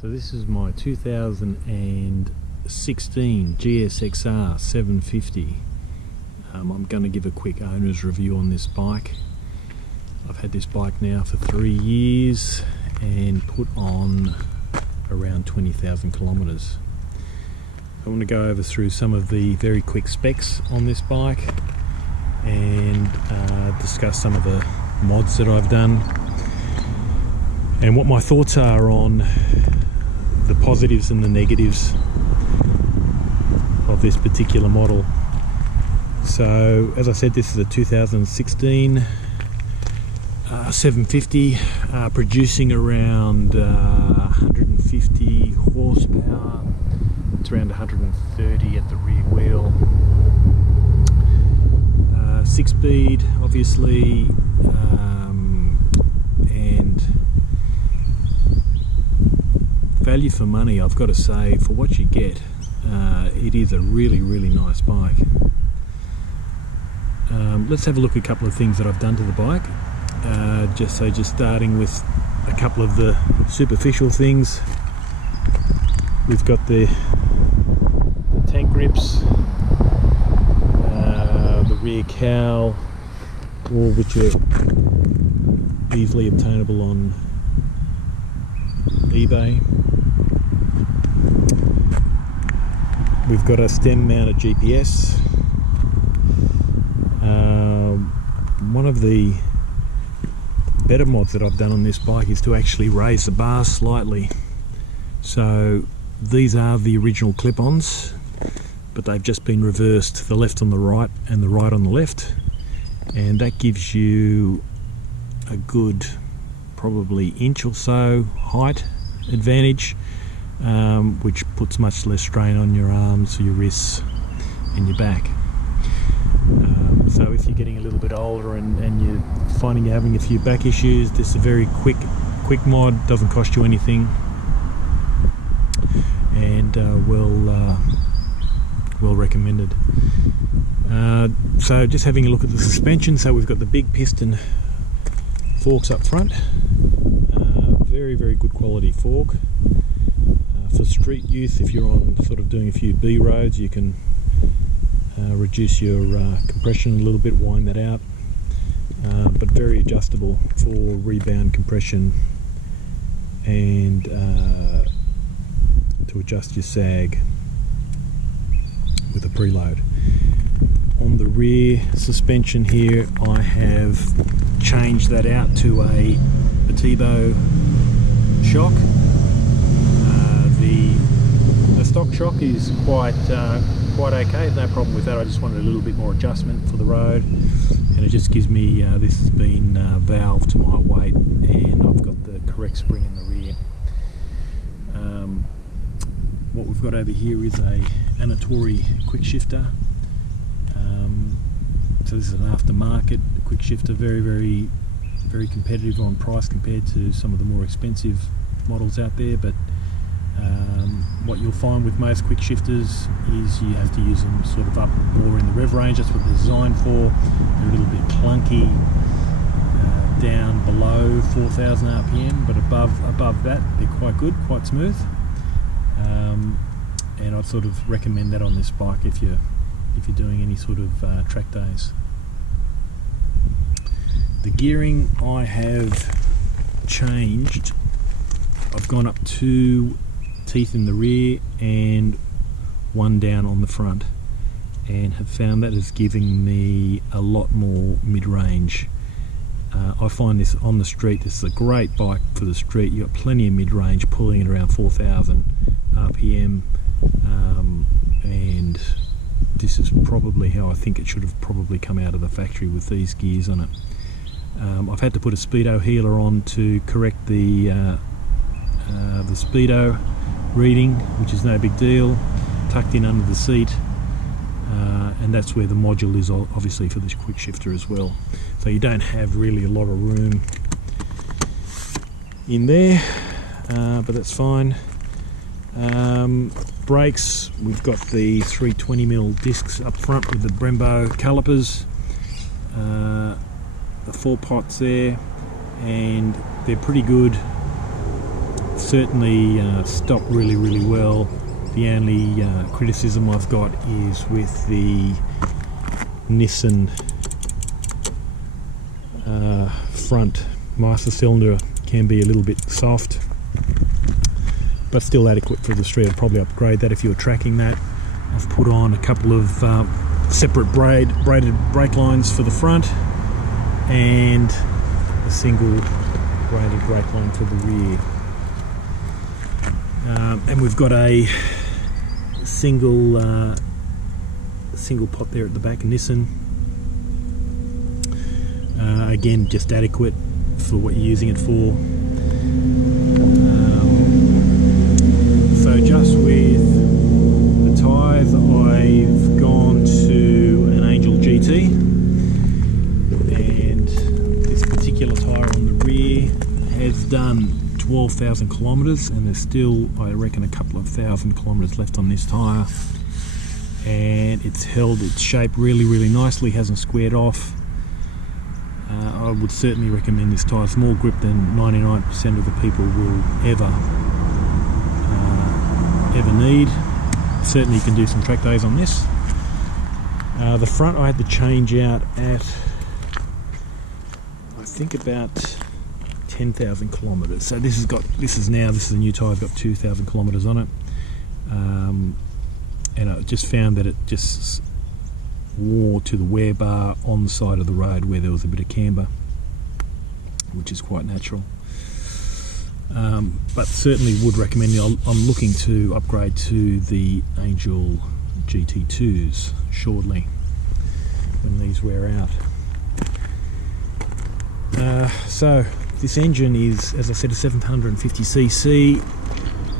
So this is my 2016 GSXR 750. I'm going to give a quick owner's review on this bike. I've had this bike now for 3 years and put on around 20,000 kilometres. I want to go over through some of the very quick specs on this bike and discuss some of the mods that I've done and what my thoughts are on the positives and the negatives of this particular model. So as I said, this is a 2016 750 producing around 150 horsepower. It's around 130 at the rear wheel. 6-speed obviously, and value for money, I've got to say, for what you get, it is a really nice bike. Let's have a look at a couple of things that I've done to the bike. Just starting with a couple of the superficial things. We've got the tank grips, the rear cowl, all which are easily obtainable on eBay. We've got a stem mounted GPS. One of the better mods that I've done on this bike is to actually raise the bars slightly. So these are the original clip-ons, but they've just been reversed, the left on the right and the right on the left, and that gives you a good probably inch or so height advantage, which puts much less strain on your arms, your wrists and your back. So if you're getting a little bit older and you're finding you're having a few back issues, this is a very quick mod, doesn't cost you anything, and well recommended. So just having a look at the suspension. So we've got the big piston forks up front, very good quality fork. For street use, if you're on sort of doing a few B roads, you can reduce your compression a little bit, wind that out, but very adjustable for rebound compression and to adjust your sag with a preload. On the rear suspension here, I have changed that out to a Tibo shock. The stock shock is quite okay, no problem with that. I just wanted a little bit more adjustment for the road, and it just gives me, this has been valved to my weight, and I've got the correct spring in the rear. What we've got over here is a Anatori quick shifter. So this is an aftermarket quick shifter, very competitive on price compared to some of the more expensive models out there, but what you'll find with most quick shifters is you have to use them sort of up more in the rev range. That's what they're designed for. They're a little bit clunky down below 4,000 RPM, but above that they're quite good, quite smooth. And I'd sort of recommend that on this bike if you're doing any sort of track days. The gearing I have changed. I've gone up 2 teeth in the rear and 1 down on the front, and have found that is giving me a lot more mid-range. I find this on the street, this is a great bike for the street. You've got plenty of mid-range, pulling at around 4,000 RPM, and this is probably how I think it should have probably come out of the factory with these gears on it. I've had to put a speedo healer on to correct the speedo reading, which is no big deal, tucked in under the seat, and that's where the module is, obviously, for this quick shifter as well. So you don't have really a lot of room in there, but that's fine. Brakes, we've got the 320mm discs up front with the Brembo calipers, the 4 pots there, and they're pretty good certainly stock really, really well. The only criticism I've got is with the Nissan front master cylinder. Can be a little bit soft, but still adequate for the street. I'd probably upgrade that if you're tracking that. I've put on a couple of separate braided brake lines for the front and a single braided brake line for the rear. And we've got a single pot there at the back, Nissan. Again, just adequate for what you're using it for. So just with the tyres, I've gone to an Angel GT, and this particular tyre on the rear has done 12,000 kilometres, and there's still, I reckon, a couple of thousand kilometres left on this tyre, and it's held its shape really, really nicely, hasn't squared off. I would certainly recommend this tyre. It's more grip than 99% of the people will ever need. Certainly you can do some track days on this. The front I had to change out at, I think, about 10,000 kilometres. So this is a new tyre, got 2,000 kilometres on it, and I just found that it just wore to the wear bar on the side of the road where there was a bit of camber, which is quite natural. But certainly would recommend it. I'm looking to upgrade to the Angel GT2s shortly when these wear out. So this engine is, as I said, a 750cc.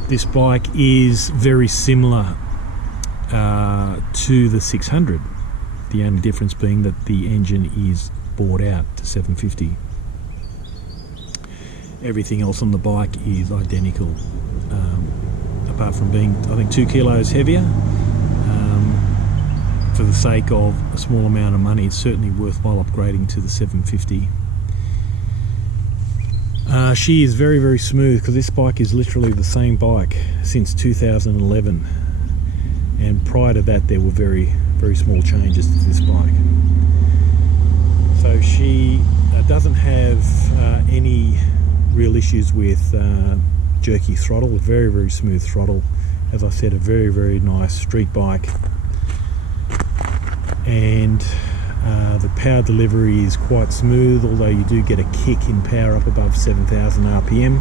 This bike is very similar to the 600. The only difference being that the engine is bored out to 750. Everything else on the bike is identical, apart from being, I think, 2 kilos heavier. For the sake of a small amount of money, it's certainly worthwhile upgrading to the 750. She is very, very smooth, because this bike is literally the same bike since 2011, and prior to that there were very, very small changes to this bike. So she doesn't have any real issues with jerky throttle. A very, very smooth throttle. As I said, a very, very nice street bike, and the power delivery is quite smooth, although you do get a kick in power up above 7,000 RPM.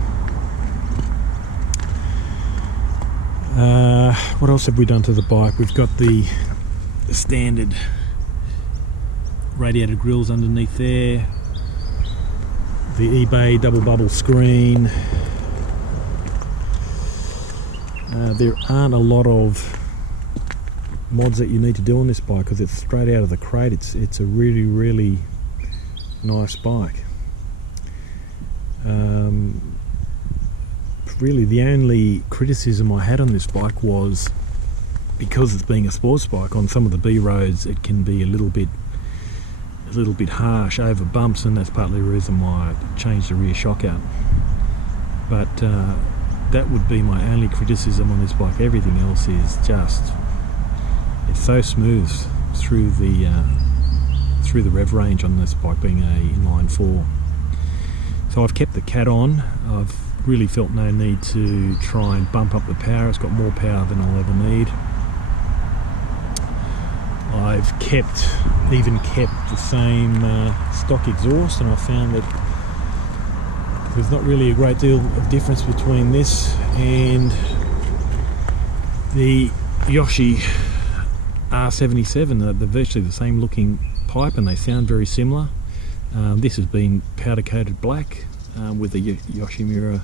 What else have we done to the bike? We've got the standard radiator grills underneath there, the eBay double bubble screen. There aren't a lot of mods that you need to do on this bike, because it's straight out of the crate. It's a really, really nice bike. Really the only criticism I had on this bike was, because it's being a sports bike, on some of the B roads it can be a little bit harsh over bumps, and that's partly the reason why I changed the rear shock out. But that would be my only criticism on this bike. Everything else is just, it's so smooth through the rev range on this bike, being a inline 4. So I've kept the cat on. I've really felt no need to try and bump up the power. It's got more power than I'll ever need. I've even kept the same stock exhaust, and I found that there's not really a great deal of difference between this and the Yoshi R77. They're virtually the same looking pipe, and they sound very similar. This has been powder coated black with a Yoshimura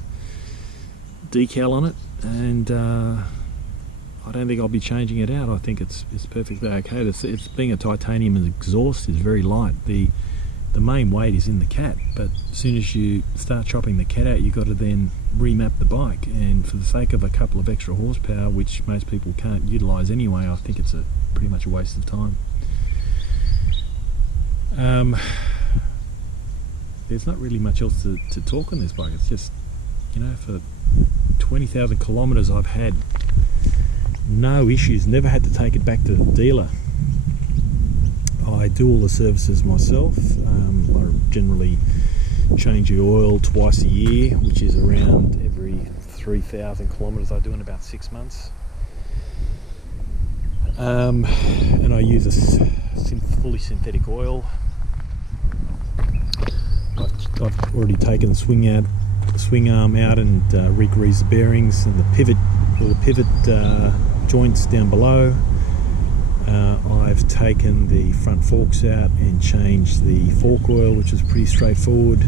decal on it, and I don't think I'll be changing it out. I think it's perfectly okay. It's being a titanium exhaust is very light. The main weight is in the cat, but as soon as you start chopping the cat out, you've got to then remap the bike, and for the sake of a couple of extra horsepower, which most people can't utilise anyway, I think it's pretty much a waste of time. There's not really much else to talk on this bike. It's just, you know, for 20,000 kilometers I've had no issues, never had to take it back to the dealer. I do all the services myself. I generally change the oil twice a year, which is around every 3,000 kilometers I do in about 6 months. And I use a fully synthetic oil. I've already taken the swing arm out and re-greased the bearings and the pivot joints down below. I've taken the front forks out and changed the fork oil, which is pretty straightforward.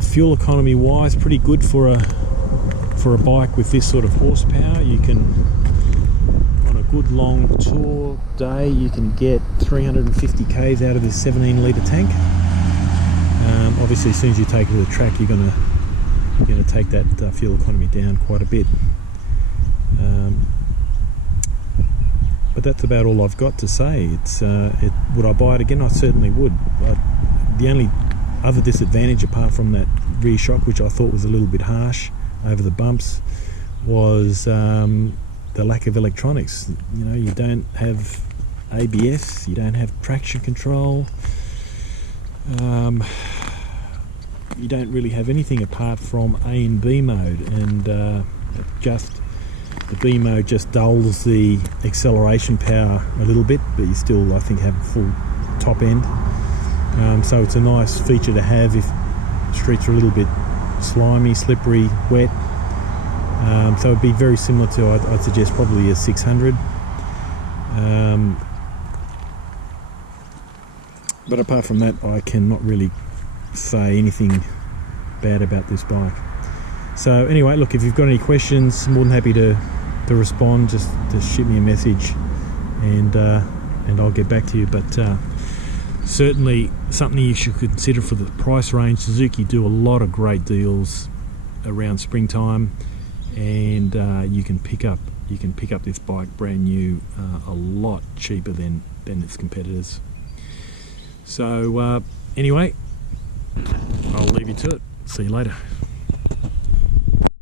Fuel economy wise, pretty good for a bike with this sort of horsepower. You can, on a good long tour day, you can get 350 k's out of this 17 litre tank. Obviously, as soon as you take it to the track, you're going to take that fuel economy down quite a bit. But that's about all I've got to say. Would I buy it again? I certainly would. The only other disadvantage, apart from that rear shock, which I thought was a little bit harsh over the bumps, was the lack of electronics. You know, you don't have ABS, you don't have traction control, you don't really have anything apart from A and B mode, and the B mode just dulls the acceleration power a little bit, but you still, I think, have full top end. So it's a nice feature to have if streets are a little bit slimy, slippery, wet. So it'd be very similar to, I'd suggest, probably a 600. But apart from that, I cannot really say anything bad about this bike. So anyway, look, if you've got any questions, more than happy to respond. Just shoot me a message, and I'll get back to you. But certainly something you should consider for the price range. Suzuki do a lot of great deals around springtime, and you can pick up this bike brand new a lot cheaper than its competitors. So anyway, I'll leave you to it. See you later.